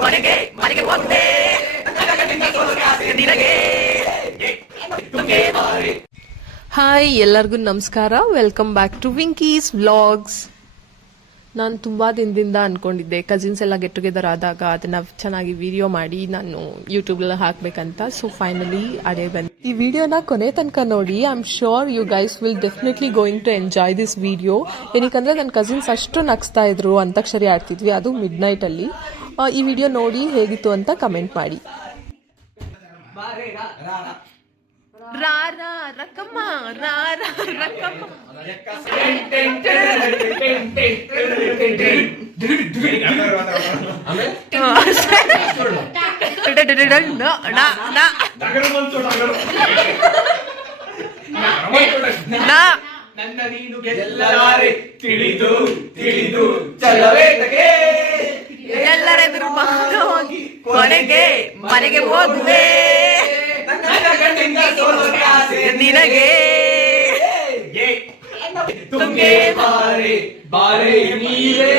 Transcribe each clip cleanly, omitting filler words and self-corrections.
ಕೊನೆಗೆ ಮನೆಗೆ ಹೋಗುವೆ ನಿನಗೆ. ಹಾಯ್, ಎಲ್ಲರಿಗೂ ನಮಸ್ಕಾರ. Welcome back to Winkie's vlogs. ನಾನು ತುಂಬ ದಿನದಿಂದ ಅಂದ್ಕೊಂಡಿದ್ದೆ ಕಸಿನ್ಸ್ ಎಲ್ಲ ಗೆಟ್ ಟುಗೆದರ್ ಆದಾಗ ಅದನ್ನು ಚೆನ್ನಾಗಿ ವಿಡಿಯೋ ಮಾಡಿ ನಾನು ಯೂಟ್ಯೂಬಲ್ಲಿ ಹಾಕಬೇಕಂತ. ಸೊ ಫೈನಲಿ ಅದೇ ಬಂದು ಈ ವಿಡಿಯೋನ ಕೊನೆ ತನಕ ನೋಡಿ. I am sure you guys will definitely going to enjoy this video. ಏನಕ್ಕಂದರೆ ನನ್ನ ಕಸಿನ್ಸ್ ಅಷ್ಟು ನಗಿಸ್ತಾ ಇದ್ರು, ಅಂತಾಕ್ಷರಿ ಆಡ್ತಿದ್ವಿ, ಅದು ಮಿಡ್ ನೈಟಲ್ಲಿ. ಈ ವಿಡಿಯೋ ನೋಡಿ ಹೇಗಿತ್ತು ಅಂತ ಕಮೆಂಟ್ ಮಾಡಿ. ರಾರಾ ರಕಮ್ಮ ರಾರಾ ರಕಮ್ಮ ನನ್ನ ನೀನು ಗೆಲ್ಲಲಾರೆ ತಿಳಿದು ತಿಳಿದು ಚಲವೇತಗೆ ಎಲ್ಲರೆದುರು ಬಂದು ಹೋಗಿ ಕೊನೆಗೆ ಮನೆಗೆ ಹೋಗುವೆ ನಿನಗೆ. ತುಂಗೆ ಬಾರೆ ಬಾರೆ ನೀರೇ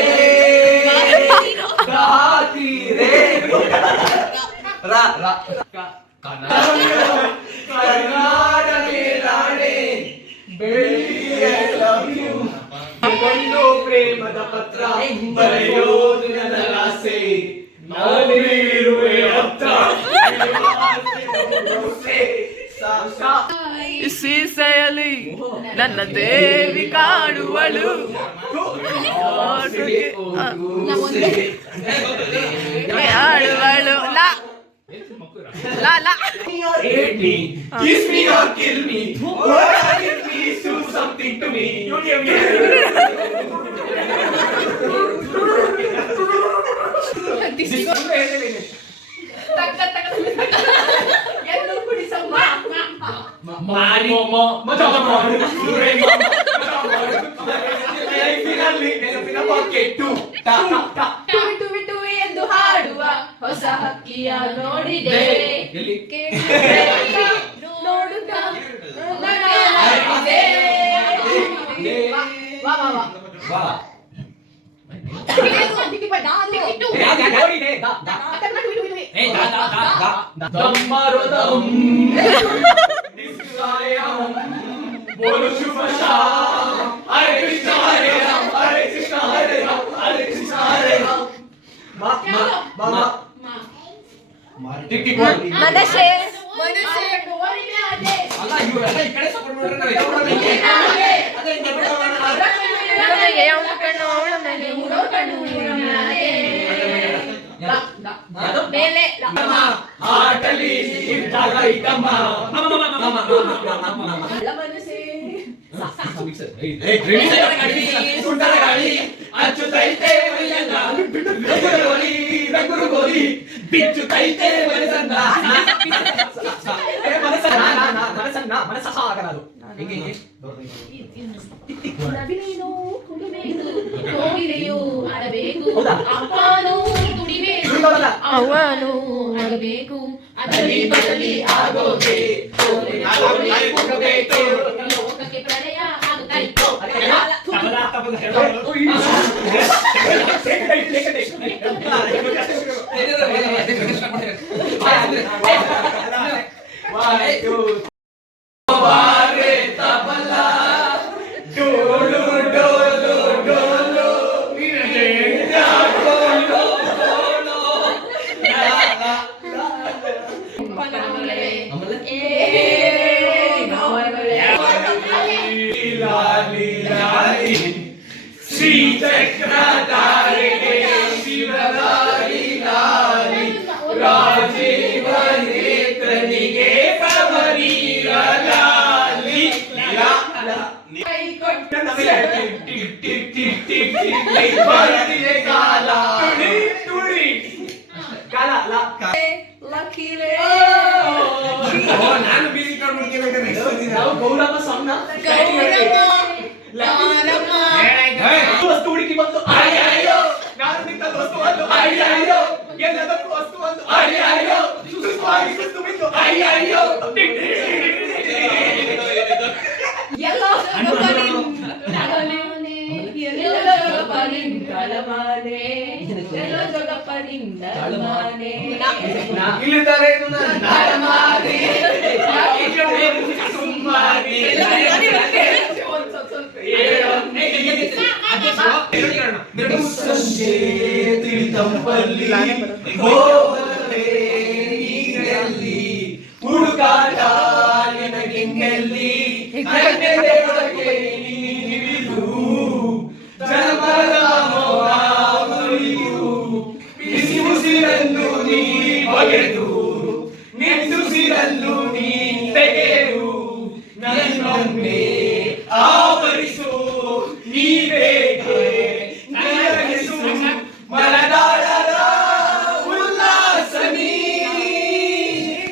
ಗಾತೀರೇ ಕರ್ನಾಟಕೇ ಬೆಳ್ಳಿಯ ಒಂದು ಪ್ರೇಮದ ಪತ್ರ ಬರೆಯೋದು ನನ್ನ ಆಸೆ. ನಾನಿರುವೆ ಹತ್ರ ಸೀಸೆಯಲ್ಲಿ ನನ್ನ ದೇವಿ ಕಾಡುವಳು ಆಡುವಳು. Kiss me or kill me, or please do something to me. ಎಂದು ಹಾಡುವ ಹೊಸ ಹಕ್ಕಿಯ ನೋಡಿದೆ ನೋಡುತ್ತಾ बोलो शुभ शाम. हरे कृष्ण हरे राम हरे कृष्ण हरे राम हरे कृष्ण हरे राम. टिक टिक ಮನಸೆ ಅಲ್ಲ ಇವರೆಲ್ಲ ಈ ಕಡೆ ಸಪೋರ್ಟ್ ಮಾಡ್ತಾರೆ. ಆಟಲಿ ಇದ್ದಾಗ ಇದ್ದಮ್ಮ ಸುಂದರ ಗಾಳಿ ಅಚ್ಚುತ್ತೈತೆ ರಂಗುರು ಗೋಲಿ ಬಿಚ್ಚುತ್ತೈತೆ ಮನಸ್ಸ ಆಗಲ್ಲ. ನವಿಲೇನು ಕುಡಿಬೇಕು ಕೋಗಿಲೆಯು ಆಡಬೇಕು ಅಪ್ಪನೂ ದುಡಿಬೇಕು ಅವನು ಆಡಬೇಕು ಅದರಲ್ಲಿ ಬದಲಿ ಆಗೋದೆ ಲೋಕಕ್ಕೆ ಪ್ರಳಯ ಆಗುತ್ತಾಯಿತು. ಶ್ರೀ ಚಕ್ರಧಾರಿಣೆ ಶಿವಲಾಲಿ ಲಾಲಿ ರಾಜೀವ ನೇತ್ರನಿಗೆ ಪವನೀರ ಲಾಲಿ ಕಾಲ ತುಳಿ ಕಾಲ ಲಕ್ಕಿರೇ ನಾನು ಬೀದಿ ಕಾಡ್ಬಿಡ್ತೀನಿ. ನಾವು ಗೌರವ ಸಾಂಗ್ನ ವಸ್ತು ಹುಡುಕಿ ಬಂತು ಅಯ್ಯೋ ನಾನು ನಿಂತ ವಸ್ತು ಒಂದು ಅಯ್ಯೋ ಎಲ್ಲದಕ್ಕೂ ವಸ್ತು ಒಂದು ಅಯ್ಯೋ ಸುಸುವಾಗಿ ಸುತ್ತು ಬಿತ್ತು ಅಯ್ಯೋ ಎಲ್ಲ ಜಗಪ್ಪನಿ ಕಲಮಾನೆ ಎಲ್ಲ ಜಗಪ್ಪನಿ ನಿನ್ನ ಮಾನೆ ಇಲ್ಲಿ ತಾರೆ ನನ್ನ ಮಾರಿ ಸುಮ್ಮಾರಿ ಸಂಜೆ ತಿಳಿತಂಪಲ್ಲಿ ಹೋದರೆ ನೀರಲ್ಲಿ ಹುಡುಕಾಟ ನಿನಗೆನ್ನೆಲ್ಲಿ ನನ್ನೆದೆಯೊಳಗೆ ನೀನಿರು ಜನಪದ ಮೌನ ಮುರಿಯು ಬಿಸಿ ಉಸಿರನ್ನು ನೀ ಬಗೆದು ನಿಟ್ಟುಸಿರನ್ನು ನೀ ತೆಗೆದು ನನ್ನೊಮ್ಮೆ ಆವರಿಸು ನೀ ಬೇಕೆ ನನಗಿಸು ಮನದಾಳದ ಉಲ್ಲಾಸ ನೀ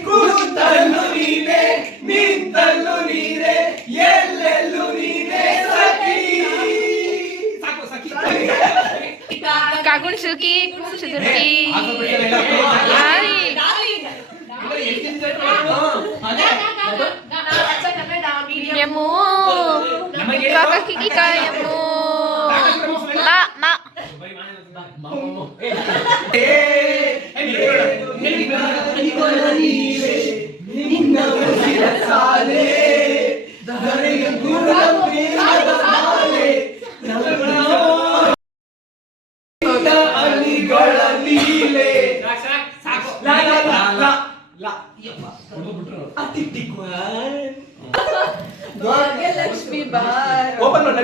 ಕೂತಲ್ಲು ನೀನೆ ನಿಂತಲ್ಲು ನೀನೆ ಎಲ್ಲೆಲ್ಲೂ ನೀನೆ ಸಖಿ ಸಾಕು ಸಖಿ ಕಾಗುಣ್ ಸುಖಿ ಸುದುರ್ಕಿ ಯಮ್ಮು ಕಾಕಿ ಕಾಯಮ್ಮು ನಾ ನಿನ್ನ ಉಸಿರ ಸಾಲೆ ಧರೆಯ ಗುರುಗಳ ಮಾಲೆ ಅಲಿಗಳ ಲೀಲೆ ಭಾಗ್ಯಲಕ್ಷ್ಮಿ ಬಾರ್ ಓಪನ್ ಮಾಡ